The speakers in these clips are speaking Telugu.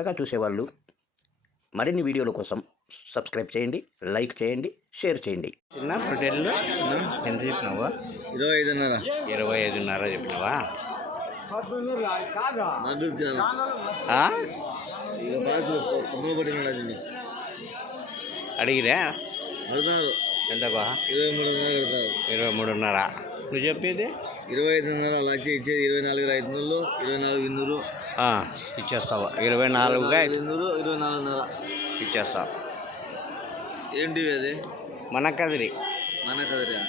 కొత్తగా చూసేవాళ్ళు మరిన్ని వీడియోల కోసం సబ్స్క్రైబ్ చేయండి లైక్ చేయండి షేర్ చేయండి. చిన్న పొటేళ్ళు ఎంత చెప్పినావా? ఇరవై ఐదున్నర. ఇరవై ఐదున్నర చెప్పినావా? అడిగిరా? కడతారు ఎంతకో ఇరవై మూడున్నర ఇరవై మూడున్నర. నువ్వు చెప్పేది? ఇరవై ఐదున్నర లక్ష ఇచ్చేది ఇరవై నాలుగు రైతులు ఇరవై నాలుగు ఇన్నూరు ఆ, ఇచ్చేస్తావా. ఇరవై నాలుగుగా ఇన్నూరు ఇరవై నాలుగున్నర. ఇచ్చేస్తావు. ఏంటి అది మన కదిరి. మన కదరా.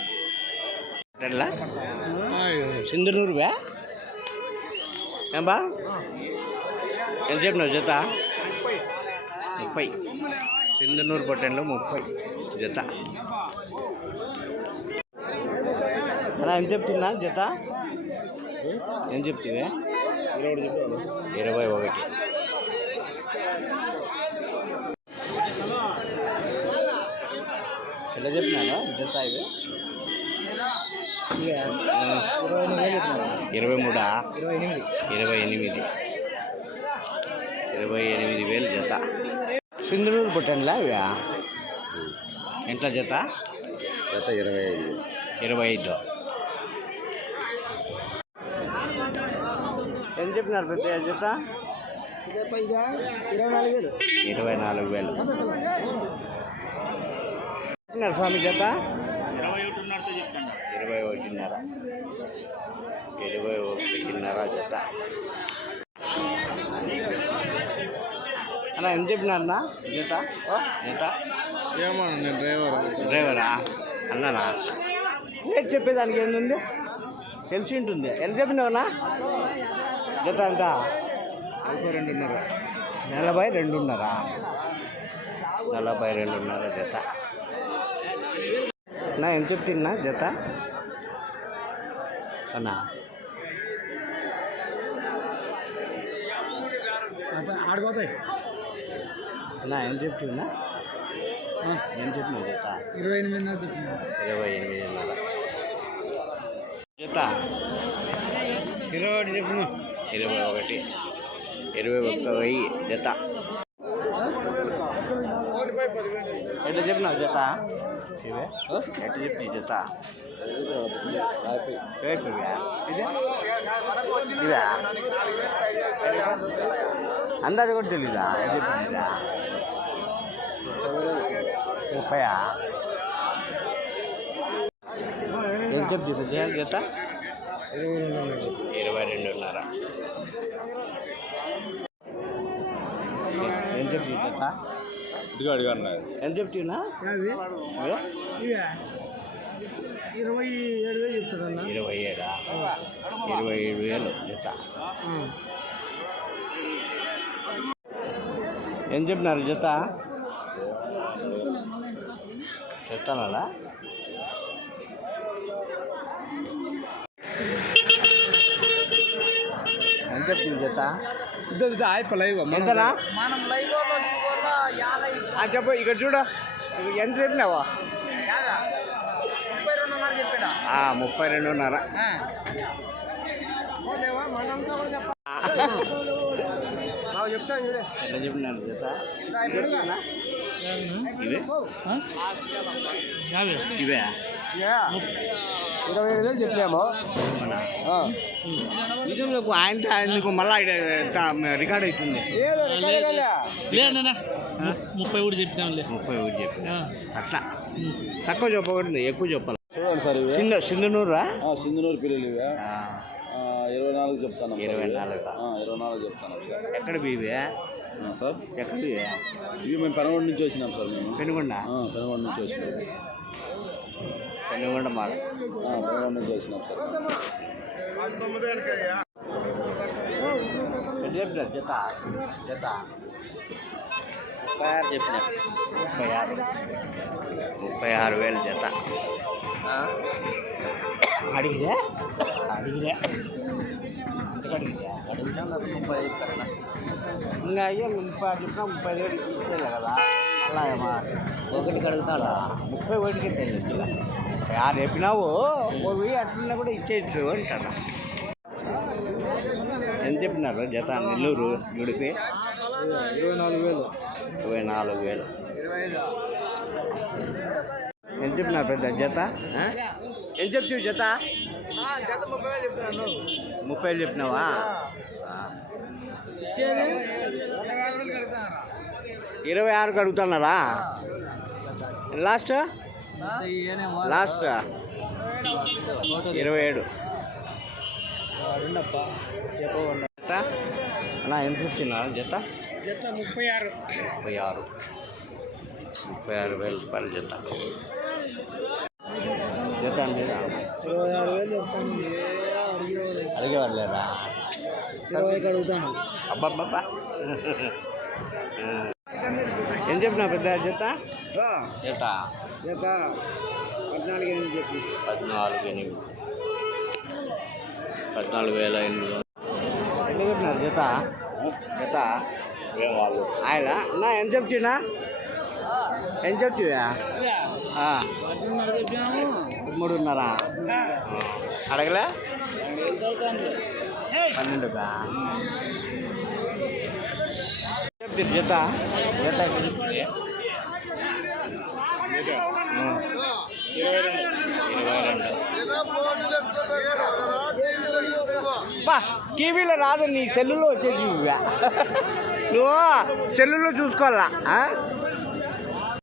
సింధునూరు బే ఏం బా ఎంత చెప్పినావు జత? ముప్పై. సింధునూరు పొట్టెన్లో ముప్పై జత. అలా ఎంత చెప్తున్నా జత? ఏం చెప్తివే? ఇరవై ఒకటి. ఎలా చెప్పినాను జత ఇవి ఇరవై మూడా? ఇరవై ఎనిమిది. ఇరవై ఎనిమిది. వేలు జత. సింధునూరు పుట్టండిలా ఇవి ఎంత జత? గత ఇరవై ఐదు. ఇరవై ఐదు. ఎంత చెప్పినారు ప్రతి జత ఇరవై నాలుగు వేలు ఇరవై నాలుగు వేలు. చెప్పినారు స్వామి జత ఇరవై ఒకటిన్నర. ఇరవై ఒకటిన్నర జత అన్న ఎంత చెప్పినారన్నా జత ఓ, ఎంత? ఏమన్నా నేను డ్రైవర్? డ్రైవరా? అన్నానా? రేట్ చెప్పేదానికి ఏంటండి తెలిసి ఉంటుంది. ఎంత చెప్పినావన్నా జత ఎంత? రెండున్నర. నలభై రెండున్నర. నలభై రెండున్నర జత. నా ఎంత చెప్తున్నా జత? అన్నా. ఆడిపోతాయి అన్నా ఏం చెప్తున్నా? ఏం చెప్పినావు జత? ఇరవై ఎనిమిదిన్నర చెప్తున్నా. ఇరవై ఎనిమిదిన్నర. జత. ఇరవై ఒకటి చెప్పిన ఇరవై ఒకటి. ఇరవై ఒక్క వెయ్యి జత. ఎట్లా చెప్పినావు జత? ఎట్లా చెప్పి జత? ఇదే? అందాజు కూడా తెలీదా? చెప్పిందా ముప్పయా? ఏం చెప్తుంది జత? ఇరవై రెండున్నర. ఇదిగా ఎంత చెప్తున్నా? ఇరవై ఏడు వేలు చెప్తాడన్నా. ఇరవై ఏడా? ఇరవై ఏడు వేలు జత ఏం చెప్పినారు జత చెప్తానా ఎంత చెప్తుంది జత ఇద్దరు లైవ్ ఎంతనా? చెప్పు ఇక్కడ చూడు. ఎంత చెప్పినావా? ఆ, ముప్పై రెండున్నర. ఎట్లా జత? ఇవే? ఇవే? ఇరవై ఏడు వేలు చెప్పినాము. నిజంలో ఆయన ఆయనకు మళ్ళీ రికార్డ్ అవుతుంది లేదన్నా? ముప్పై కూడా చెప్పినాంలే ముప్పై ఒకటి చెప్పి అట్లా. తక్కువ చెప్పకూడదు ఎక్కువ చెప్పాలి. చూడండి సార్ సింధు సింధునూరా సింధునూరు పిల్లలు ఇవే. ఆ, ఇరవై నాలుగు చెప్తాను ఇరవై నాలుగు. ఇరవై నాలుగు చెప్తాను ఎక్కడ ఇవే? సార్? ఎక్కడ ఇవే? మేము పెనగొండ నుంచి వచ్చినాం సార్ మేము. పెనుగొండ? పెనగొండ నుంచి వచ్చినాం. పెనుగొండ మాట పెనగొండ నుంచి వచ్చినాం సార్. చెప్పినారు జత జత ముప్పై ఆరు చెప్పినారు ముప్పై ఆరు ముప్పై ఆరు వేలు జత అడిగిరా అడిగిరే ఎంతకు అడిగిరే ముప్పై ఐదు కన్నా ఇంకా అయ్యే ముప్పై ఆరు చెప్పినా ముప్పై ఐదు వేలు కదా అలా ఒకటికి అడుగుతాడా ముప్పై ఒకటికి తెలియదు ఓ వెయ్యి అట్లున్నా కూడా ఇచ్చేయచ్చు అంటాడు. ఎంత చెప్పినారు జత? నెల్లూరు గుడికి? ఇరవై నాలుగు వేలు. ఇరవై నాలుగు వేలు ఎంత చెప్పినా పెద్ద జత? ఎంత చెప్తావు జత? జత ముప్పై వేలు చెప్తున్నాను ముప్పై వేలు చెప్పినావా? ఇరవై ఆరుకు అడుగుతున్నారా? లాస్ట్? లాస్ట్ ఇరవై ఏడు. జత అన్నా ఎంత చూస్తున్నారు జత? జత ముప్పై ఆరు. ముప్పై ఆరు. ముప్పై ఆరు వేల రూపాయలు జత. జత అంతే ఇరవై ఆరు వేలు లేరా ఇరవైకి అడుగుతాను. అబ్బాబ్బా ఏం చెప్పినా పెద్ద జత? జత. జత పద్నాలుగు ఎనిమిది చెప్పి. పద్నాలుగు ఎనిమిది. పద్నాలుగు వేల ఎనిమిది ఎన్ని చెప్పినారు జత? జత? ఏం వాళ్ళు? ఆయన? నా ఏం చెప్తున్నా? ఏం చెప్తువా మూడున్నర అడగలే? పన్నెండుగా చెప్తారు జత? జత ఎంత చెప్తుంది ఇరవై రెండు బా టీవీలో రాదు నీ సెల్లులో వచ్చేసి నువ్వు? సెల్లులో చూసుకోవాలా